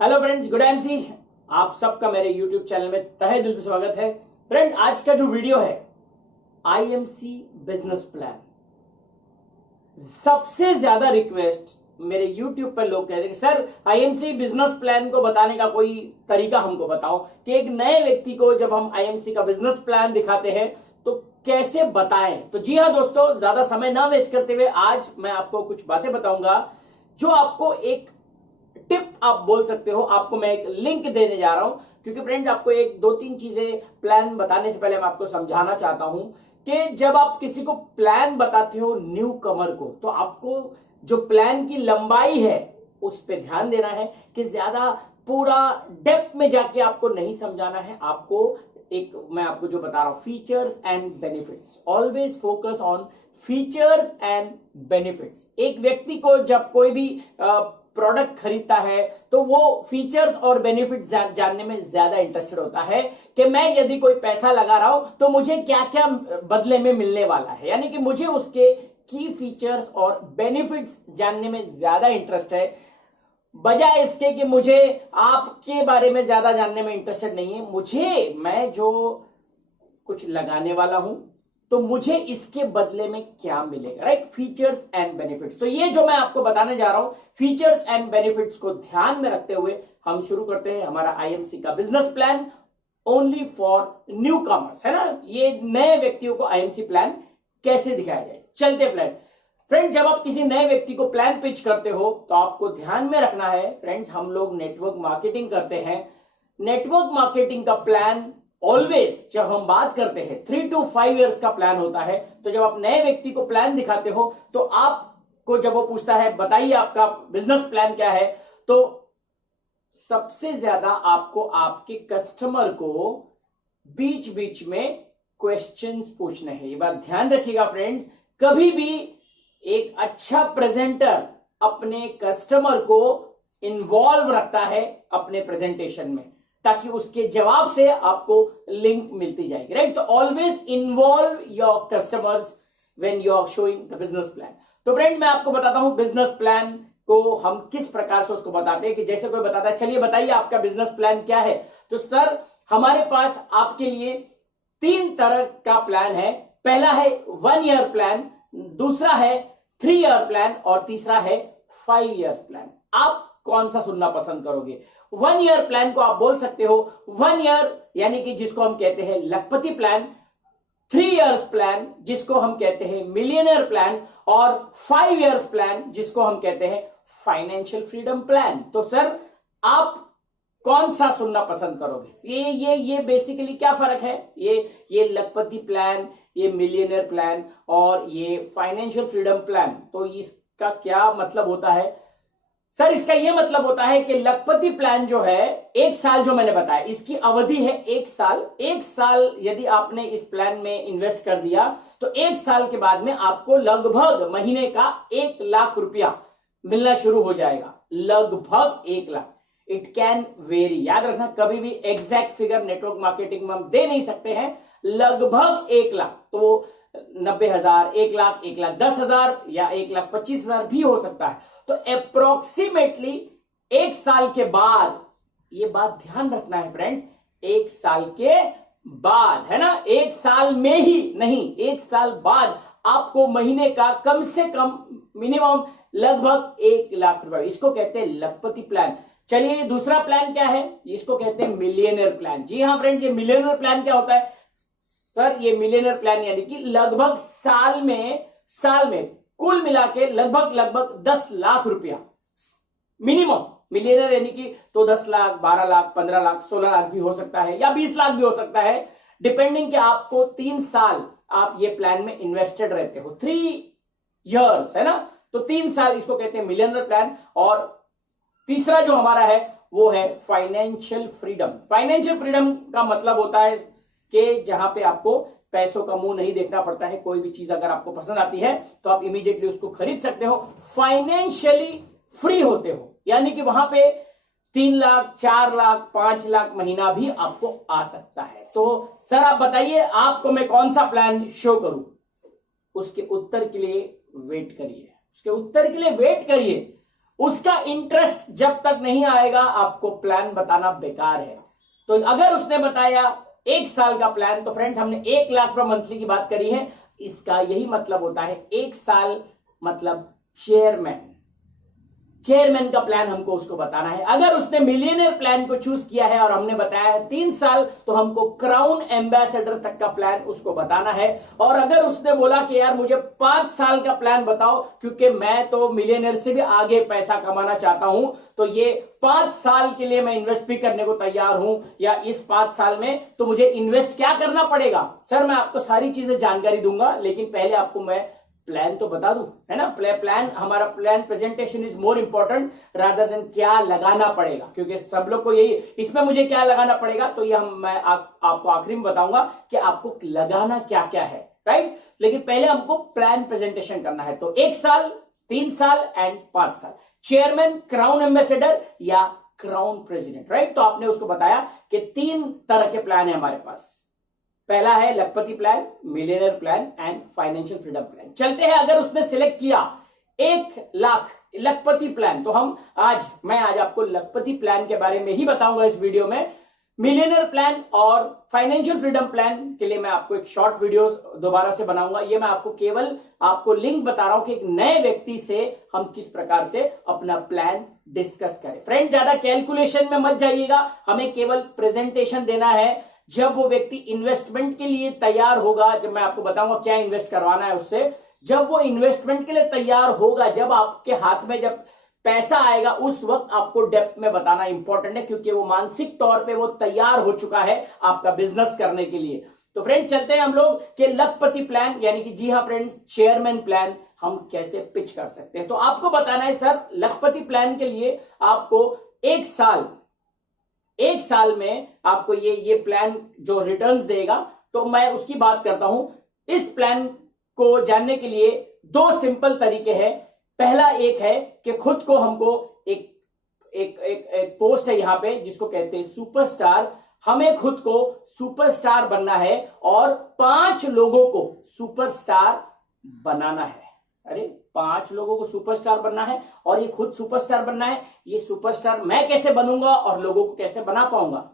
Hello friends, good MC. आप सबका मेरे यूट्यूब चैनल में तहे दिल से स्वागत है। फ्रेंड, आज का जो वीडियो है आईएमसी बिजनेस प्लान, सबसे ज्यादा रिक्वेस्ट मेरे यूट्यूब पर लोग कहते हैं कि सर आईएमसी बिजनेस प्लान को बताने का कोई तरीका हमको बताओ कि एक नए व्यक्ति को जब हम आईएमसी का बिजनेस प्लान दिखाते हैं तो कैसे बताएं। तो जी हाँ दोस्तों, ज्यादा समय ना वेस्ट करते हुए आज मैं आपको कुछ बातें बताऊंगा जो आपको एक टिप आप बोल सकते हो। आपको मैं एक लिंक देने जा रहा हूं क्योंकि फ्रेंड्स आपको एक दो तीन चीजें प्लान बताने से पहले मैं आपको समझाना चाहता हूं कि जब आप किसी को प्लान बताते हो न्यू कमर को, तो आपको जो प्लान की लंबाई है उस पर ध्यान देना है कि ज्यादा पूरा डेप्थ में जाके आपको नहीं समझाना है। आपको एक मैं आपको जो बता रहा हूं features and benefits, always focus on features and benefits. एक व्यक्ति को जब कोई भी प्रोडक्ट खरीदता है तो वो फीचर्स और बेनिफिट जानने में ज्यादा इंटरेस्टेड होता है कि मैं यदि कोई पैसा लगा रहा हूं तो मुझे क्या क्या बदले में मिलने वाला है, यानी कि मुझे उसके की फीचर्स और बेनिफिट्स जानने में ज्यादा इंटरेस्ट है, बजाय इसके कि मुझे आपके बारे में ज्यादा जानने में इंटरेस्टेड नहीं है। मैं जो कुछ लगाने वाला हूं तो मुझे इसके बदले में क्या मिलेगा, राइट? Features and benefits. तो ये जो मैं आपको बताने जा रहा हूं फीचर्स एंड बेनिफिट्स को ध्यान में रखते हुए हम शुरू करते हैं हमारा आईएमसी का business plan only for new commerce, है ना। ये नए व्यक्तियों को आईएमसी प्लान कैसे दिखाया जाए, चलते प्लान। फ्रेंड, जब आप किसी नए व्यक्ति को प्लान पिच करते हो तो आपको ध्यान में रखना है फ्रेंड्स, हम लोग नेटवर्क मार्केटिंग करते हैं। नेटवर्क मार्केटिंग का प्लान ऑलवेज जब हम बात करते हैं 3 to 5 इयर्स का प्लान होता है। तो जब आप नए व्यक्ति को प्लान दिखाते हो तो आपको जब वो पूछता है बताइए आपका बिजनेस प्लान क्या है, तो सबसे ज्यादा आपको आपके कस्टमर को बीच बीच में क्वेश्चंस पूछने हैं। ये बात ध्यान रखिएगा फ्रेंड्स, कभी भी एक अच्छा प्रेजेंटर अपने कस्टमर को इन्वॉल्व रखता है अपने प्रेजेंटेशन में, ताकि उसके जवाब से आपको लिंक मिलती जाएगी, राइट? तो always involve your customers when you are showing the business plan. तो फ्रेंड, मैं आपको बताता हूं बिजनेस प्लान को हम किस प्रकार से उसको बताते हैं। कि जैसे कोई बताता है चलिए बताइए आपका बिजनेस प्लान क्या है, तो सर हमारे पास आपके लिए 3 तरह का प्लान है। पहला है 1 ईयर प्लान, दूसरा है 3 ईयर प्लान और तीसरा है 5 इयर्स प्लान। आप कौन सा सुनना पसंद करोगे? 1 ईयर प्लान को आप बोल सकते हो 1 ईयर यानी कि जिसको हम कहते हैं लखपति प्लान, 3 इयर्स प्लान जिसको हम कहते हैं मिलियनर प्लान, और 5 इयर्स प्लान जिसको हम कहते हैं फाइनेंशियल फ्रीडम प्लान। तो सर आप कौन सा सुनना पसंद करोगे? ये बेसिकली क्या फर्क है? ये लखपति प्लान, ये मिलियनर प्लान और ये फाइनेंशियल फ्रीडम प्लान, तो इसका क्या मतलब होता है? सर इसका यह मतलब होता है कि लखपति प्लान जो है 1 साल, जो मैंने बताया इसकी अवधि है 1 साल। 1 साल यदि आपने इस प्लान में इन्वेस्ट कर दिया तो 1 साल के बाद में आपको लगभग महीने का 1 लाख रुपया मिलना शुरू हो जाएगा। लगभग 1 लाख। इट कैन वेरी, याद रखना कभी भी एग्जैक्ट फिगर नेटवर्क मार्केटिंग में हम दे नहीं सकते हैं। लगभग 1 लाख, तो 90,000, 1 लाख, 1,10,000 या 1,25,000 भी हो सकता है। तो अप्रोक्सीमेटली 1 साल के बाद, ये बात ध्यान रखना है फ्रेंड्स, 1 साल के बाद, है ना, 1 साल में ही नहीं, 1 साल बाद आपको महीने का कम से कम मिनिमम लगभग 1 लाख रुपए, इसको कहते हैं लखपति प्लान। चलिए दूसरा प्लान क्या है? इसको कहते हैं मिलियनर प्लान। जी हाँ फ्रेंड्स, ये मिलियनर प्लान क्या होता है? सर ये मिलियनर प्लान यानी कि लगभग साल में कुल मिला के लगभग 10 लाख रुपया मिनिमम। मिलियनर यानी कि तो 10 लाख, 12 लाख, 15 लाख, 16 लाख भी हो सकता है या 20 लाख भी हो सकता है, डिपेंडिंग कि आपको 3 साल आप ये प्लान में इन्वेस्टेड रहते हो, 3 इयर्स, है ना। तो 3 साल इसको कहते हैं मिलियनर प्लान। और तीसरा जो हमारा है वो है फाइनेंशियल फ्रीडम। फाइनेंशियल फ्रीडम का मतलब होता है कि जहां पे आपको पैसों का मुंह नहीं देखना पड़ता है। कोई भी चीज अगर आपको पसंद आती है तो आप इमीडिएटली उसको खरीद सकते हो, फाइनेंशियली फ्री होते हो, यानी कि वहां पे 3 लाख, 4 लाख, 5 लाख महीना भी आपको आ सकता है। तो सर आप बताइए आपको मैं कौन सा प्लान शो करूं? उसके उत्तर के लिए वेट करिए, उसका इंटरेस्ट जब तक नहीं आएगा आपको प्लान बताना बेकार है। तो अगर उसने बताया 1 साल का प्लान, तो फ्रेंड्स हमने 1 लाख रुपए मंथली की बात करी है, इसका यही मतलब होता है 1 साल मतलब चेयरमैन का प्लान हमको उसको बताना है। अगर उसने मिलियनर प्लान को चूज किया है और हमने बताया है 3 साल, तो हमको क्राउन एम्बेसडर तक का प्लान उसको बताना है। और अगर उसने बोला कि यार मुझे 5 साल का प्लान बताओ क्योंकि मैं तो मिलियनर से भी आगे पैसा कमाना चाहता हूं, तो ये 5 साल के लिए मैं इन्वेस्ट भी करने को तैयार हूं, या इस 5 साल में तो मुझे इन्वेस्ट क्या करना पड़ेगा। सर मैं आपको सारी चीजें जानकारी दूंगा, लेकिन पहले आपको मैं प्लान तो बता दूं, है ना। प्लान, हमारा plan presentation is more important rather than क्या लगाना पड़ेगा, क्योंकि सब लोग को यही, इसमें मुझे क्या लगाना पड़ेगा तो ये मैं आपको आखिरी में बताऊंगा कि आपको लगाना क्या क्या है, राइट। लेकिन पहले हमको प्लान प्रेजेंटेशन करना है। तो 1 साल, 3 साल एंड 5 साल, चेयरमैन, क्राउन एम्बेसडर या क्राउन प्रेसिडेंट, राइट। तो आपने उसको बताया कि 3 तरह के प्लान है हमारे पास। पहला है लखपति plan, millionaire plan and financial freedom plan. चलते हैं, अगर उसने सिलेक्ट किया 1 लाख लखपति प्लान, तो मैं आज आपको लखपति प्लान के बारे में ही बताऊंगा इस वीडियो में। मिलियनर प्लान और फाइनेंशियल फ्रीडम प्लान के लिए मैं आपको एक शॉर्ट वीडियो दोबारा से बनाऊंगा। ये मैं आपको लिंक बता रहा हूं कि एक नए व्यक्ति से हम किस प्रकार से अपना प्लान डिस्कस करें। फ्रेंड ज्यादा कैलकुलेशन में मत जाइएगा, हमें केवल प्रेजेंटेशन देना है। जब वो व्यक्ति इन्वेस्टमेंट के लिए तैयार होगा, जब मैं आपको बताऊंगा क्या इन्वेस्ट करवाना है उससे, जब वो इन्वेस्टमेंट के लिए तैयार होगा, जब आपके हाथ में जब पैसा आएगा, उस वक्त आपको डेप्थ में बताना इंपॉर्टेंट है, क्योंकि वो मानसिक तौर पे वो तैयार हो चुका है आपका बिजनेस करने के लिए। तो फ्रेंड चलते हैं हम लोग कि लखपति प्लान, यानी कि जी हाँ फ्रेंड्स, चेयरमैन प्लान हम कैसे पिच कर सकते हैं। तो आपको बताना है सर, लखपति प्लान के लिए आपको 1 साल में आपको ये प्लान जो रिटर्न्स देगा, तो मैं उसकी बात करता हूं। इस प्लान को जानने के लिए 2 सिंपल तरीके हैं। पहला एक है कि खुद को हमको एक पोस्ट है यहां पे जिसको कहते हैं सुपरस्टार, हमें खुद को सुपरस्टार बनना है और 5 लोगों को सुपरस्टार बनाना है। अरे 5 लोगों को सुपरस्टार बनना है और ये खुद सुपरस्टार बनना है। ये सुपरस्टार मैं कैसे बनूंगा और लोगों को कैसे बना पाऊंगा,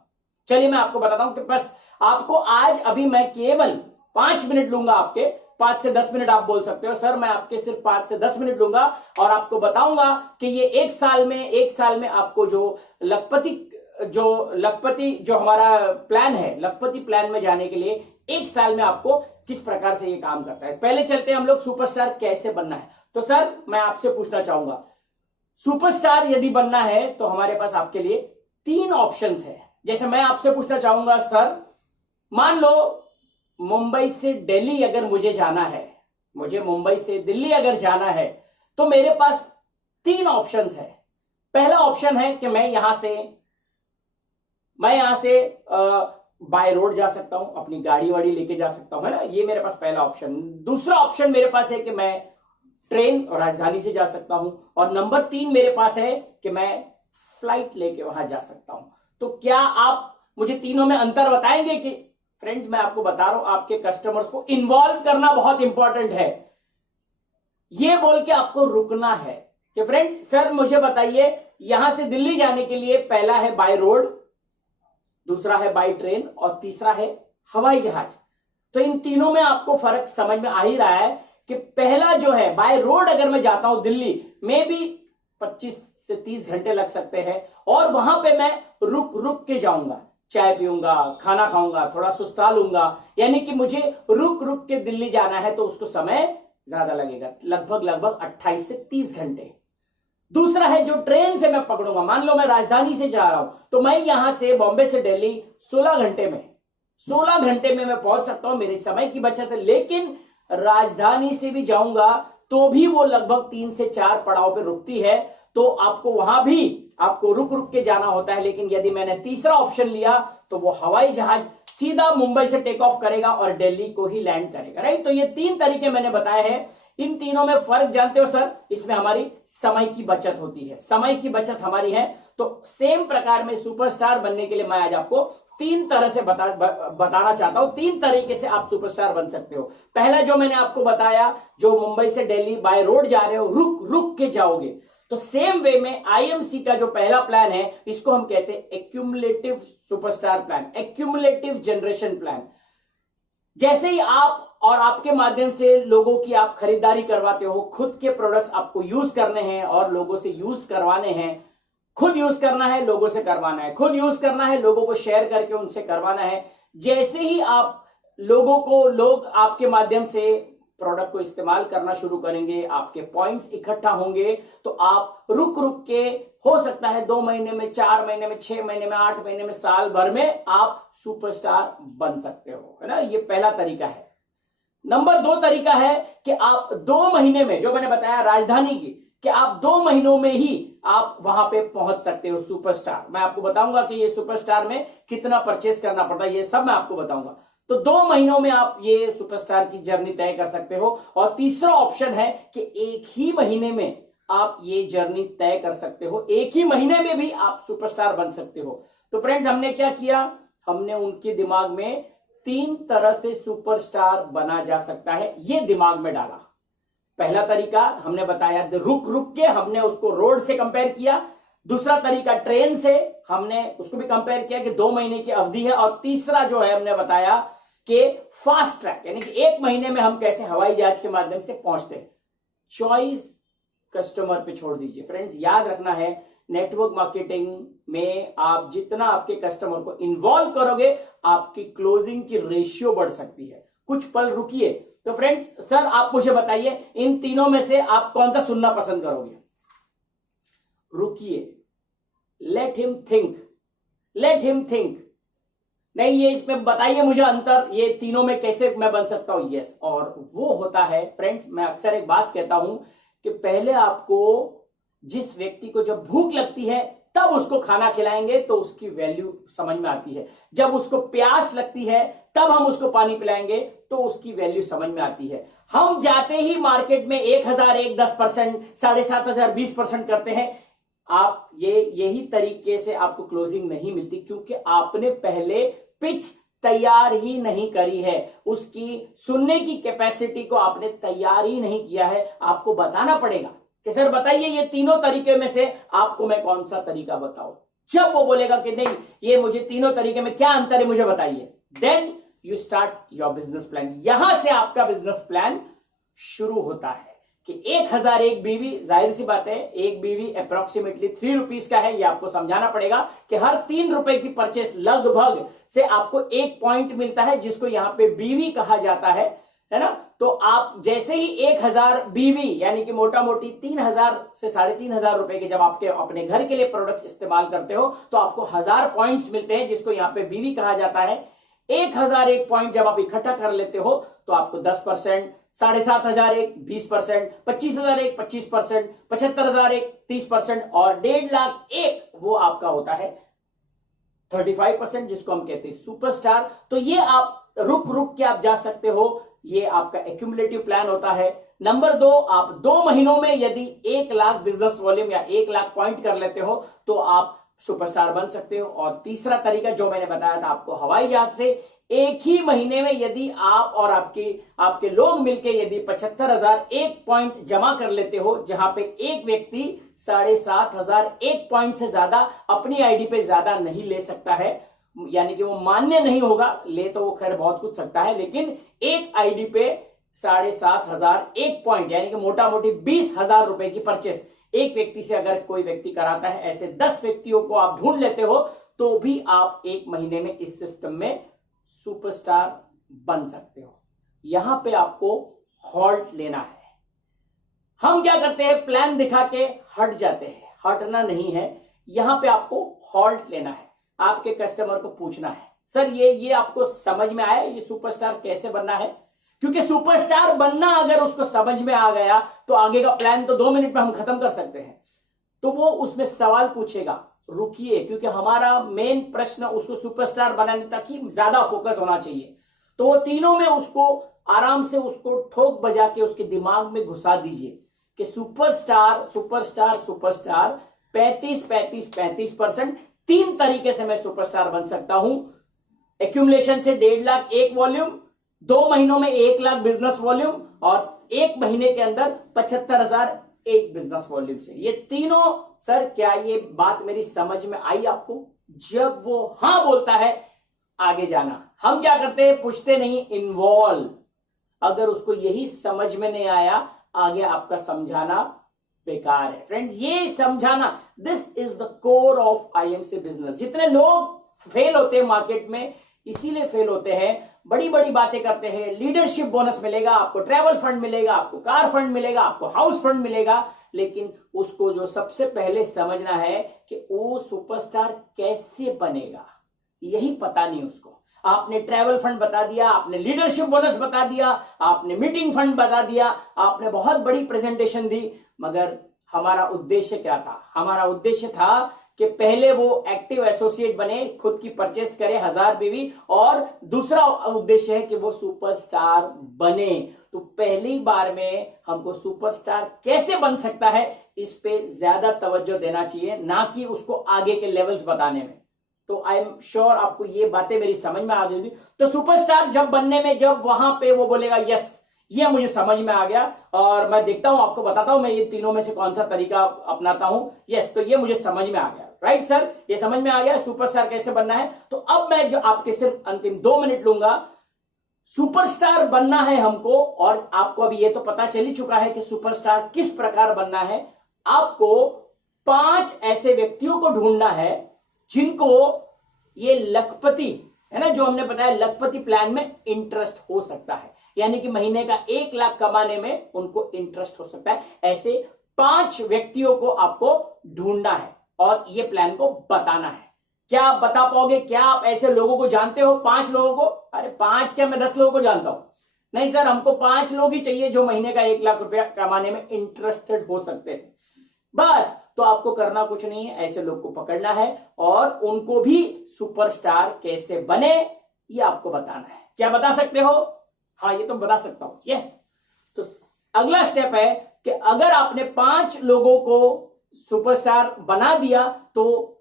चलिए मैं आपको बताता हूं कि बस आपको आज अभी मैं केवल 5 मिनट लूंगा, आपके 5 से 10 मिनट आप बोल सकते हो सर, मैं आपके सिर्फ 5 से 10 मिनट लूंगा और आपको बताऊंगा कि ये 1 साल में आपको जो लखपति जो हमारा प्लान है, लखपति प्लान में जाने के लिए 1 साल में आपको किस प्रकार से ये काम करता है। पहले चलते हैं हम लोग सुपरस्टार कैसे बनना है। तो सर मैं आपसे पूछना चाहूंगा, सुपरस्टार यदि बनना है तो हमारे पास आपके लिए 3 ऑप्शंस है। जैसे मैं आपसे पूछना चाहूंगा सर, मान लो मुंबई से दिल्ली अगर मुझे जाना है, मुझे मुंबई से दिल्ली अगर जाना है, तो मेरे पास 3 ऑप्शंस है। पहला ऑप्शन है कि मैं यहां से बाय रोड जा सकता हूं, अपनी गाड़ी वाड़ी लेके जा सकता हूं, है ना, ये मेरे पास पहला ऑप्शन। दूसरा ऑप्शन मेरे पास है कि मैं ट्रेन और राजधानी से जा सकता हूं, और नंबर 3 मेरे पास है कि मैं फ्लाइट लेके वहां जा सकता हूं। तो क्या आप मुझे तीनों में अंतर बताएंगे? कि फ्रेंड्स मैं आपको बता रहा हूं, आपके कस्टमर्स को इन्वॉल्व करना बहुत इंपॉर्टेंट है। ये बोल के आपको रुकना है कि फ्रेंड्स सर मुझे बताइए, यहां से दिल्ली जाने के लिए पहला है बाय रोड, दूसरा है बाय ट्रेन और तीसरा है हवाई जहाज। तो इन तीनों में आपको फर्क समझ में आ ही रहा है कि पहला जो है बाय रोड, अगर मैं जाता हूं दिल्ली में भी 25 से 30 घंटे लग सकते हैं, और वहां पे मैं रुक के जाऊंगा, चाय पीऊंगा, खाना खाऊंगा, थोड़ा सुस्ता लूंगा, यानी कि मुझे रुक के दिल्ली जाना है, तो उसको समय ज्यादा लगेगा, लगभग 28 से 30 घंटे। दूसरा है जो ट्रेन से मैं पकड़ूंगा, मान लो मैं राजधानी से जा रहा हूं, तो मैं यहां से बॉम्बे से दिल्ली 16 घंटे में मैं पहुंच सकता हूं, मेरे समय की बचत है। लेकिन राजधानी से भी जाऊंगा तो भी वो लगभग 3 से 4 पड़ाव पे रुकती है, तो आपको वहां भी आपको रुक के जाना होता है। लेकिन यदि मैंने तीसरा ऑप्शन लिया तो वो हवाई जहाज सीधा मुंबई से टेक ऑफ करेगा और दिल्ली को ही लैंड करेगा, राइट। तो ये 3 तरीके मैंने बताए हैं। इन तीनों में फर्क जानते हो सर? इसमें हमारी समय की बचत होती है, समय की बचत हमारी है। तो सेम प्रकार में सुपरस्टार बनने के लिए मैं आज आपको 3 तरह से बताना चाहता हूं। 3 तरीके से आप सुपरस्टार बन सकते हो। पहला जो मैंने आपको बताया, जो मुंबई से दिल्ली बाय रोड जा रहे हो, रुक के जाओगे, तो सेम वे में आईएमसी का जो पहला प्लान है इसको हम कहते हैं accumulative superstar plan, accumulative generation plan. जैसे ही आप और आपके माध्यम से लोगों की आप खरीदारी करवाते हो, खुद के प्रोडक्ट्स आपको यूज करने हैं और लोगों से यूज करवाने हैं, खुद यूज करना है, लोगों से करवाना है, खुद यूज करना है, लोगों को शेयर करके उनसे करवाना है। जैसे ही आप लोग आपके माध्यम से प्रोडक्ट को इस्तेमाल करना शुरू करेंगे, आपके पॉइंट्स इकट्ठा होंगे, तो आप रुक रुक के, हो सकता है 2 महीने में, 4 महीने में, 6 महीने में, 8 महीने में, साल भर में आप सुपरस्टार बन सकते हो, है ना। ये पहला तरीका है। नंबर 2 तरीका है कि आप 2 महीने में, जो मैंने बताया राजधानी की, कि आप 2 महीनों में ही आप वहां पे पहुंच सकते हो सुपरस्टार। मैं आपको बताऊंगा कि ये सुपरस्टार में कितना परचेस करना पड़ता है, ये सब मैं आपको बताऊंगा। तो 2 महीनों में आप ये सुपरस्टार की जर्नी तय कर सकते हो। और तीसरा ऑप्शन है कि 1 ही महीने में आप ये जर्नी तय कर सकते हो, 1 ही महीने में भी आप सुपरस्टार बन सकते हो। तो फ्रेंड्स, हमने क्या किया, हमने उनके दिमाग में 3 तरह से सुपरस्टार बना जा सकता है ये दिमाग में डाला। पहला तरीका हमने बताया, रुक रुक के हमने उसको रोड से कंपेयर किया। दूसरा तरीका ट्रेन से, हमने उसको भी कंपेयर किया कि 2 महीने की अवधि है। और तीसरा जो है हमने बताया कि फास्ट ट्रैक, यानी कि 1 महीने में हम कैसे हवाई जहाज के माध्यम से पहुंचते हैं। चॉइस कस्टमर पे छोड़ दीजिए। फ्रेंड्स, याद रखना है, नेटवर्क मार्केटिंग में आप जितना आपके कस्टमर को इन्वॉल्व करोगे, आपकी क्लोजिंग की रेशियो बढ़ सकती है। कुछ पल रुकिए। तो फ्रेंड्स, सर आप मुझे बताइए, इन तीनों में से आप कौन सा सुनना पसंद करोगे? रुकिए, let him think, let him think. नहीं, ये इसमें बताइए मुझे अंतर, ये तीनों में कैसे मैं बन सकता हूं। यस, और वो होता है फ्रेंड्स, मैं अक्सर एक बात कहता हूं कि पहले आपको जिस व्यक्ति को जब भूख लगती है तब उसको खाना खिलाएंगे तो उसकी वैल्यू समझ में आती है। जब उसको प्यास लगती है तब हम उसको पानी पिलाएंगे तो उसकी वैल्यू समझ में आती है। हम जाते ही मार्केट में 1001 10%, 7500 20% करते हैं। आप यही तरीके से आपको क्लोजिंग नहीं मिलती, क्योंकि आपने पहले पिच तैयार ही नहीं करी है, उसकी सुनने की कैपेसिटी को आपने तैयार ही नहीं किया है। आपको बताना पड़ेगा कि सर बताइए, ये तीनों तरीके में से आपको मैं कौन सा तरीका बताऊं। जब वो बोलेगा कि नहीं, ये मुझे तीनों तरीके में क्या अंतर है मुझे बताइए, then you start your business plan. यहां से आपका बिजनेस प्लान शुरू होता है कि 1001 बीवी, जाहिर सी बात है, एक बीवी अप्रोक्सीमेटली 3 रुपीज का है। ये आपको समझाना पड़ेगा कि हर 3 रुपए की परचेस लगभग से आपको 1 पॉइंट मिलता है, जिसको यहां पे बीवी कहा जाता है ना। तो आप जैसे ही 1000 बीवी, यानी कि मोटा मोटी 3000 से 3500 रुपए के जब आपके अपने घर के लिए प्रोडक्ट्स इस्तेमाल करते हो तो आपको 1000 पॉइंट्स मिलते हैं, जिसको यहां पे बीवी कहा जाता है। 1001 पॉइंट जब आप इकट्ठा कर लेते हो तो आपको 10%, 7500 20%, 25001 25%, 75001 30% और 1,50,000 वो आपका होता है 35%, जिसको हम कहते हैं सुपरस्टार। तो ये आप रुक रुक के आप जा सकते हो, ये आपका एक्यूमुलेटिव प्लान होता है। नंबर 2, आप 2 महीनों में यदि 1 लाख बिजनेस वॉल्यूम या 1 लाख पॉइंट कर लेते हो तो आप सुपरस्टार बन सकते हो। और तीसरा तरीका जो मैंने बताया था आपको, हवाई जहाज से 1 ही महीने में यदि आप और आपके लोग मिलकर यदि 75,001 पॉइंट जमा कर लेते हो, जहां पे एक व्यक्ति 7,501 पॉइंट से ज्यादा अपनी आईडी पे ज्यादा नहीं ले सकता है, यानी कि वो मान्य नहीं होगा, ले तो वो खैर बहुत कुछ सकता है, लेकिन एक आईडी पे 7,501 पॉइंट, यानी कि मोटा मोटी 20,000 रुपए की परचेस एक व्यक्ति से अगर कोई व्यक्ति कराता है, ऐसे 10 व्यक्तियों को आप ढूंढ लेते हो तो भी आप 1 महीने में इस सिस्टम में सुपरस्टार बन सकते हो। यहां पे आपको हॉल्ट लेना है। हम क्या करते हैं, प्लान दिखा के हट जाते हैं, हटना नहीं है। यहां पे आपको हॉल्ट लेना है। आपके कस्टमर को पूछना है, सर ये आपको समझ में आया, ये सुपरस्टार कैसे बनना है? क्योंकि सुपरस्टार बनना अगर उसको समझ में आ गया तो आगे का प्लान तो 2 मिनट में हम खत्म कर सकते हैं। तो वो उसमें सवाल पूछेगा, रुकिए, क्योंकि हमारा मेन प्रश्न उसको सुपरस्टार बनाने तक ही ज्यादा फोकस होना चाहिए। तो वो तीनों में उसको आराम से उसको ठोक बजा के उसके दिमाग में घुसा दीजिए कि सुपरस्टार सुपरस्टार सुपरस्टार 35-35-35%, 3 तरीके से मैं सुपरस्टार बन सकता हूं। एक्यूमुलेशन से 1,50,001 वॉल्यूम, 2 महीनों में 1 लाख बिजनेस वॉल्यूम और 1 महीने के अंदर 75,000 एक बिजनेस वॉल्यूम से। ये तीनों सर, क्या ये बात मेरी समझ में आई आपको? जब वो हाँ बोलता है, आगे जाना। हम क्या करते हैं, पूछते नहीं, इन्वॉल्व। अगर उसको यही समझ में नहीं आया, आगे आपका समझाना बेकार है। फ्रेंड्स, ये समझाना, this is the core of IMC business. जितने लोग फेल होते हैं मार्केट में, इसीलिए फेल होते हैं, बड़ी बड़ी बातें करते हैं, लीडरशिप बोनस मिलेगा आपको, ट्रैवल फंड मिलेगा आपको, कार फंड मिलेगा आपको, हाउस फंड मिलेगा, लेकिन उसको जो सबसे पहले समझना है कि वो सुपरस्टार कैसे बनेगा, यही पता नहीं उसको। आपने ट्रैवल फंड बता दिया, आपने लीडरशिप बोनस बता दिया, आपने मीटिंग फंड बता दिया, आपने बहुत बड़ी प्रेजेंटेशन दी, मगर हमारा उद्देश्य क्या था? हमारा उद्देश्य था कि पहले वो एक्टिव एसोसिएट बने, खुद की परचेस करे 1000 बीवी, और दूसरा उद्देश्य है कि वो सुपरस्टार बने। तो पहली बार में हमको सुपरस्टार कैसे बन सकता है, इस पे ज्यादा तवज्जो देना चाहिए, ना कि उसको आगे के लेवल्स बताने में। तो आई एम श्योर आपको ये बातें मेरी समझ में आ गई। तो सुपरस्टार जब बनने में, जब वहां पे वो बोलेगा यस, ये मुझे समझ में आ गया, और मैं देखता हूं, आपको बताता हूं मैं ये तीनों में से कौन सा तरीका अपनाता हूं, यस, तो ये मुझे समझ में आ गया, राइट सर, ये समझ में आ गया सुपरस्टार कैसे बनना है। तो अब मैं जो आपके सिर्फ अंतिम 2 मिनट लूंगा, सुपरस्टार बनना है हमको, और आपको अभी ये तो पता चल ही चुका है कि सुपरस्टार किस प्रकार बनना है। आपको 5 ऐसे व्यक्तियों को ढूंढना है जिनको ये लखपति है ना, जो हमने बताया लखपति प्लान में इंटरेस्ट हो सकता है, यानी कि महीने का 1 लाख कमाने में उनको इंटरेस्ट हो सकता है। ऐसे 5 व्यक्तियों को आपको ढूंढना है और ये प्लान को बताना है। क्या आप बता पाओगे? क्या आप ऐसे लोगों को जानते हो, 5 लोगों को? अरे 5 क्या, मैं 10 लोगों को जानता हूं। नहीं सर, हमको 5 लोग ही चाहिए जो महीने का 1 लाख रुपया कमाने में इंटरेस्टेड हो सकते हैं, बस। तो आपको करना कुछ नहीं है, ऐसे लोग को पकड़ना है और उनको भी सुपरस्टार कैसे बने ये आपको बताना है। क्या बता सकते हो? हाँ, ये तो बता सकता हूं, यस। तो अगला स्टेप है कि अगर आपने 5 लोगों को सुपरस्टार बना दिया, तो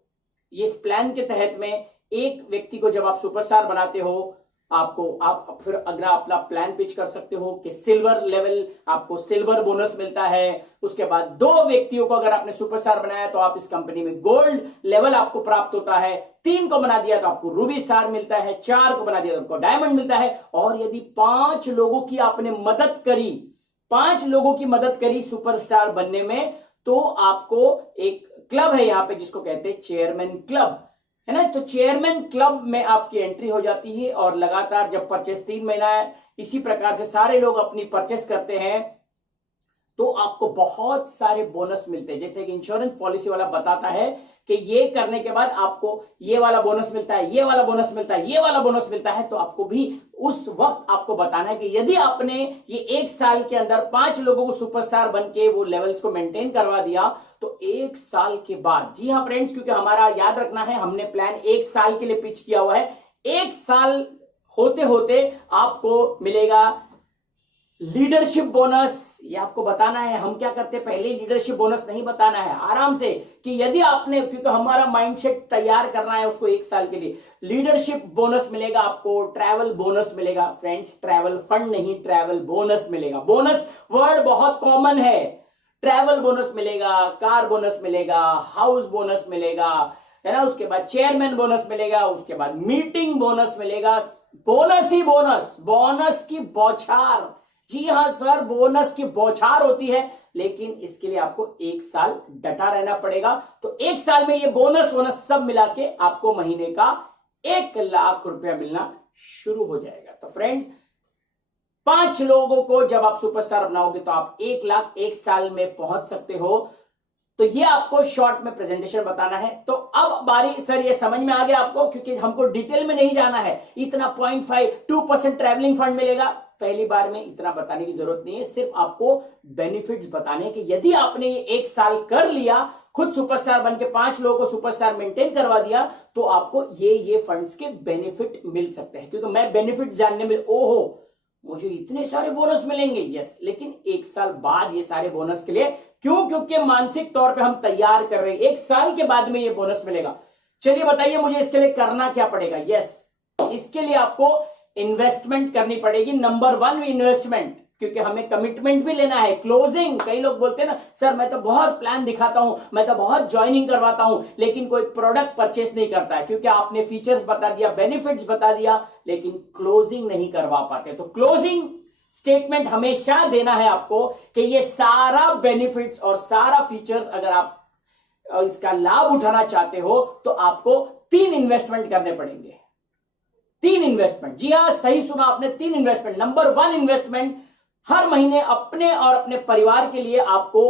इस प्लान के तहत में एक व्यक्ति को जब आप सुपरस्टार बनाते हो, आप फिर अगला अपना प्लान पिच कर सकते हो कि सिल्वर लेवल, आपको सिल्वर बोनस मिलता है। उसके बाद 2 व्यक्तियों को अगर आपने सुपरस्टार बनाया तो आप इस कंपनी में गोल्ड लेवल आपको प्राप्त होता है। 3 को बना दिया तो आपको रूबी स्टार मिलता है। 4 को बना दिया तो आपको डायमंड मिलता है। और यदि 5 लोगों की आपने मदद करी, 5 लोगों की मदद करी सुपरस्टार बनने में, तो आपको एक क्लब है यहां पे जिसको कहते हैं चेयरमैन क्लब, है ना। तो चेयरमैन क्लब में आपकी एंट्री हो जाती है और लगातार जब परचेस 3 महीना है, इसी प्रकार से सारे लोग अपनी परचेस करते हैं, तो आपको बहुत सारे बोनस मिलते हैं। जैसे कि इंश्योरेंस पॉलिसी वाला बताता है कि ये करने के बाद आपको ये वाला बोनस मिलता है, ये वाला बोनस मिलता है, ये वाला बोनस मिलता है। तो आपको भी उस वक्त आपको बताना है कि यदि आपने ये 1 साल के अंदर 5 लोगों को सुपरस्टार बन के वो लेवल्स को मेंटेन करवा दिया, तो 1 साल के बाद, जी हाँ फ्रेंड्स, क्योंकि हमारा याद रखना है, हमने प्लान 1 साल के लिए पिच किया हुआ है। 1 साल होते होते आपको मिलेगा लीडरशिप बोनस। ये आपको बताना है। हम क्या करते हैं, पहले लीडरशिप बोनस नहीं बताना है, आराम से, कि यदि आपने, क्योंकि हमारा माइंडसेट तैयार करना है उसको 1 साल के लिए। लीडरशिप बोनस मिलेगा आपको, ट्रैवल बोनस मिलेगा। फ्रेंड्स, ट्रैवल फंड नहीं, ट्रैवल बोनस मिलेगा। बोनस वर्ड बहुत कॉमन है। ट्रैवल बोनस मिलेगा, कार बोनस मिलेगा, हाउस बोनस मिलेगा, है ना। उसके बाद चेयरमैन बोनस मिलेगा, उसके बाद मीटिंग बोनस मिलेगा। बोनस ही बोनस, बोनस की बौछार। जी हां सर, बोनस की बौछार होती है, लेकिन इसके लिए आपको 1 साल डटा रहना पड़ेगा। तो 1 साल में ये बोनस वोनस सब मिला के आपको महीने का 1 लाख रुपया मिलना शुरू हो जाएगा। तो फ्रेंड्स, 5 लोगों को जब आप सुपरस्टार बनाओगे तो आप 1 लाख 1 साल में पहुंच सकते हो। तो ये आपको शॉर्ट में प्रेजेंटेशन बताना है। तो अब बारी, सर ये समझ में आ गया आपको, क्योंकि हमको डिटेल में नहीं जाना है। इतना 0.52% ट्रैवलिंग फंड मिलेगा, पहली बार में इतना बताने की जरूरत नहीं है। सिर्फ आपको बेनिफिट्स बताने कि यदि आपने ये 1 साल कर लिया, खुद सुपरस्टार बन के 5 लोगों को सुपरस्टार मेंटेन करवा दिया, तो आपको ये फंड्स के बेनिफिट मिल सकते हैं। क्योंकि मैं बेनिफिट जानने में, ओहो मुझे इतने सारे बोनस मिलेंगे, यस, लेकिन 1 साल बाद ये सारे बोनस के लिए, क्यों? क्योंकि मानसिक तौर पे हम तैयार कर रहे हैं, 1 साल के बाद में ये बोनस मिलेगा। चलिए बताइए मुझे इसके लिए करना क्या पड़ेगा। यस, इसके लिए आपको इन्वेस्टमेंट करनी पड़ेगी। नंबर 1 इन्वेस्टमेंट, क्योंकि हमें कमिटमेंट भी लेना है। क्लोजिंग, कई लोग बोलते हैं ना सर मैं तो बहुत प्लान दिखाता हूं, मैं तो बहुत ज्वाइनिंग करवाता हूं, लेकिन कोई प्रोडक्ट परचेस नहीं करता है, क्योंकि आपने फीचर्स बता दिया, बेनिफिट्स बता दिया, लेकिन क्लोजिंग नहीं करवा पाते। तो क्लोजिंग स्टेटमेंट हमेशा देना है आपको कि ये सारा बेनिफिट्स और सारा फीचर्स अगर आप इसका लाभ उठाना चाहते हो तो आपको 3 इन्वेस्टमेंट करने पड़ेंगे। 3 इन्वेस्टमेंट, जी हां सही सुना आपने, 3 इन्वेस्टमेंट। नंबर 1 इन्वेस्टमेंट, हर महीने अपने और अपने परिवार के लिए आपको,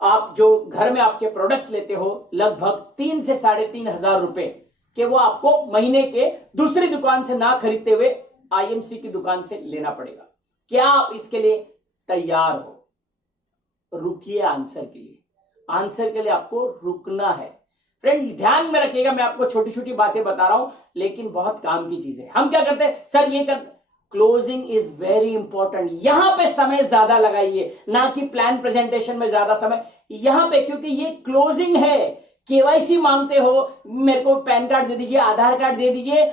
आप जो घर में आपके प्रोडक्ट्स लेते हो, लगभग 3 से 3,500 रुपए के वो आपको महीने के दूसरी दुकान से ना खरीदते हुए आईएमसी की दुकान से लेना पड़ेगा। क्या आप इसके लिए तैयार हो? रुकिए आंसर के लिए, आंसर के लिए आपको रुकना है। फ्रेंड्स ध्यान में रखिएगा, मैं आपको छोटी छोटी बातें बता रहा हूं लेकिन बहुत काम की चीजें। हम क्या करते हैं सर ये कर, क्लोजिंग इज वेरी इंपॉर्टेंट। यहां पे समय ज्यादा लगाइए, ना कि प्लान प्रेजेंटेशन में ज्यादा समय यहां पे, क्योंकि ये क्लोजिंग है। केवाईसी मांगते हो, मेरे को पैन कार्ड दे दीजिए, आधार कार्ड दे दीजिए,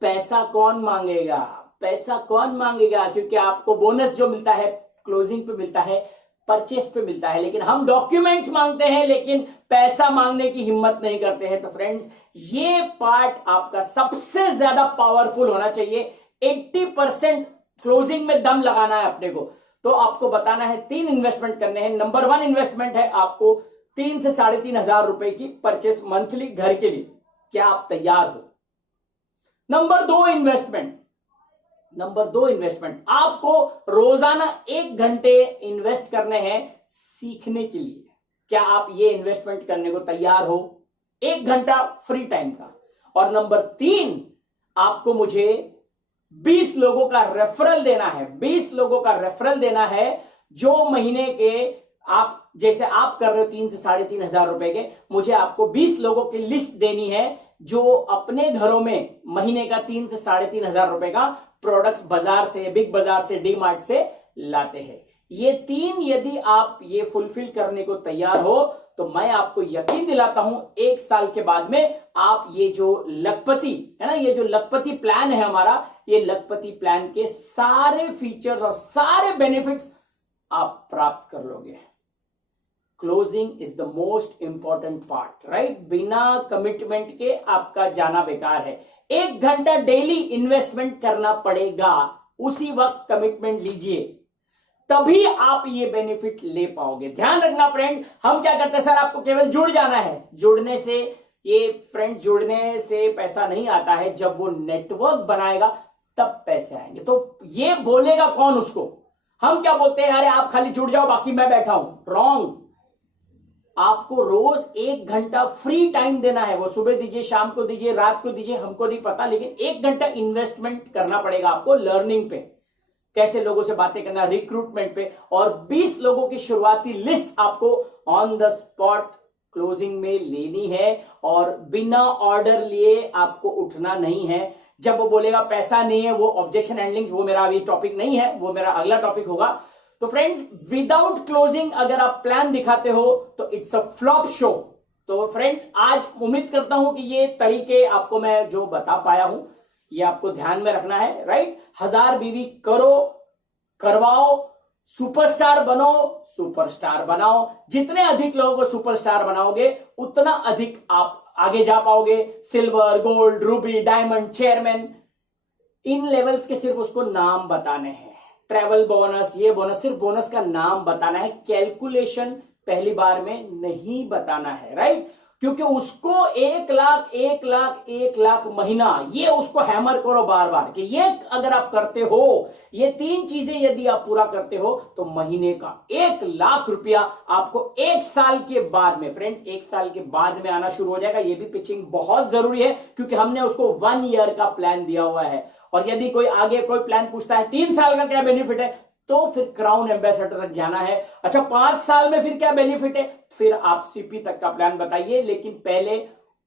पैसा कौन मांगेगा? पैसा कौन मांगेगा? क्योंकि आपको बोनस जो मिलता है क्लोजिंग पे मिलता है, परचेस पे मिलता है, लेकिन हम डॉक्यूमेंट्स मांगते हैं लेकिन पैसा मांगने की हिम्मत नहीं करते हैं। तो फ्रेंड्स ये पार्ट आपका सबसे ज्यादा पावरफुल होना चाहिए। 80% क्लोजिंग में दम लगाना है अपने को। तो आपको बताना है 3 इन्वेस्टमेंट करने हैं। नंबर 1 इन्वेस्टमेंट है आपको 3 से 3,500 रुपए की परचेस मंथली घर के लिए। क्या आप तैयार हो? नंबर 2 इन्वेस्टमेंट, आपको रोजाना 1 घंटे इन्वेस्ट करने हैं सीखने के लिए। क्या आप ये इन्वेस्टमेंट करने को तैयार हो? 1 घंटा फ्री टाइम का। और नंबर 3, आपको मुझे 20 लोगों का रेफरल देना है। 20 लोगों का रेफरल देना है जो महीने के, आप जैसे आप कर रहे हो 3 से 3,500 रुपए के, मुझे आपको 20 लोगों की लिस्ट देनी है जो अपने घरों में महीने का 3 से 3,500 रुपए का प्रोडक्ट्स बाजार से, बिग बाजार से, डी मार्ट से लाते हैं। ये 3 यदि आप ये फुलफिल करने को तैयार हो तो मैं आपको यकीन दिलाता हूं 1 साल के बाद में आप ये जो लखपति है ना, ये जो लखपति प्लान है हमारा, ये लखपति प्लान के सारे फीचर्स और सारे बेनिफिट्स आप प्राप्त कर लोगे। Closing is the most important part, right? बिना कमिटमेंट के आपका जाना बेकार है। 1 घंटा डेली इन्वेस्टमेंट करना पड़ेगा, उसी वक्त कमिटमेंट लीजिए, तभी आप ये बेनिफिट ले पाओगे। ध्यान रखना फ्रेंड, हम क्या करते हैं सर आपको केवल जुड़ जाना है। जुड़ने से, ये फ्रेंड जुड़ने से पैसा नहीं आता है, जब वो नेटवर्क बनाएगा तब पैसे आएंगे। तो ये बोलेगा कौन उसको? हम क्या बोलते हैं, अरे आप खाली जुड़ जाओ बाकी मैं बैठा हूं। रॉन्ग। आपको रोज 1 घंटा फ्री टाइम देना है। वो सुबह दीजिए, शाम को दीजिए, रात को दीजिए, हमको नहीं पता, लेकिन 1 घंटा इन्वेस्टमेंट करना पड़ेगा आपको लर्निंग पे, कैसे लोगों से बातें करना, रिक्रूटमेंट पे। और 20 लोगों की शुरुआती लिस्ट आपको ऑन द स्पॉट क्लोजिंग में लेनी है और बिना ऑर्डर लिए आपको उठना नहीं है। जब वो बोलेगा पैसा नहीं है, वो ऑब्जेक्शन हैंडलिंग, वो मेरा अभी टॉपिक नहीं है, वो मेरा अगला टॉपिक होगा। तो फ्रेंड्स विदाउट क्लोजिंग अगर आप प्लान दिखाते हो तो इट्स अ फ्लॉप शो। तो फ्रेंड्स आज उम्मीद करता हूं कि ये तरीके आपको मैं जो बता पाया हूं ये आपको ध्यान में रखना है, राइट? 1000 बीवी करो, करवाओ, सुपरस्टार बनो, सुपरस्टार बनाओ। जितने अधिक लोगों को सुपरस्टार बनाओगे उतना अधिक आप आगे जा पाओगे। Silver, gold, ruby, diamond, chairman, इन लेवल्स के सिर्फ उसको नाम बताने हैं। ट्रैवल बोनस, ये बोनस, सिर्फ बोनस का नाम बताना है, कैलकुलेशन पहली बार में नहीं बताना है, राइट? क्योंकि उसको 1 लाख 1 लाख 1 लाख महीना, ये उसको हैमर करो बार बार कि ये अगर आप करते हो, ये 3 चीजें यदि आप पूरा करते हो तो महीने का 1 लाख रुपया आपको 1 साल के बाद में, फ्रेंड्स 1 साल के बाद में आना शुरू हो जाएगा। ये भी पिचिंग बहुत जरूरी है क्योंकि हमने उसको 1 ईयर का प्लान दिया हुआ है। और यदि कोई आगे कोई प्लान पूछता है 3 साल का क्या बेनिफिट है, तो फिर क्राउन एम्बेसडर तक जाना है। अच्छा 5 साल में फिर क्या बेनिफिट है, फिर आप सीपी तक का प्लान बताइए, लेकिन पहले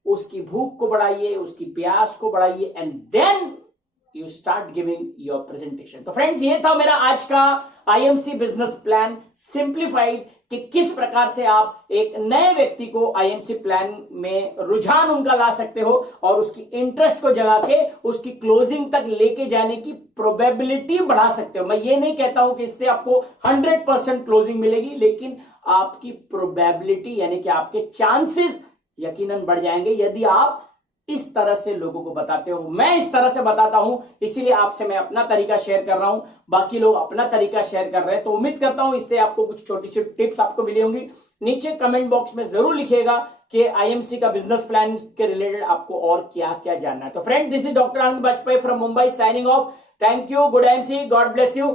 उसकी भूख को बढ़ाइए, उसकी प्यास को बढ़ाइए, and then you start giving your presentation. तो फ्रेंड्स ये था मेरा आज का आईएमसी बिजनेस प्लान सिंप्लीफाइड कि किस प्रकार से आप एक नए व्यक्ति को आईएमसी प्लान में रुझान उनका ला सकते हो और उसकी इंटरेस्ट को जगा के उसकी क्लोजिंग तक लेके जाने की प्रोबेबिलिटी बढ़ा सकते हो। मैं ये नहीं कहता हूं कि इससे आपको 100% क्लोजिंग मिलेगी, लेकिन आपकी प्रोबेबिलिटी यानी कि आपके चांसेस यकीनन बढ़ जाएंगे यदि आप इस तरह से लोगों को बताते हो। मैं इस तरह से बताता हूं, इसीलिए आपसे मैं अपना तरीका शेयर कर रहा हूं, बाकी लोग अपना तरीका शेयर कर रहे हैं। तो उम्मीद करता हूं इससे आपको कुछ छोटी सी टिप्स आपको मिली होंगी। नीचे कमेंट बॉक्स में जरूर लिखिएगा कि आईएमसी का बिजनेस प्लान के रिलेटेड आपको और क्या क्या जानना है। तो friend, this is doctor Anand Bajpai from Mumbai signing off. Thank you, good IMC, god bless you.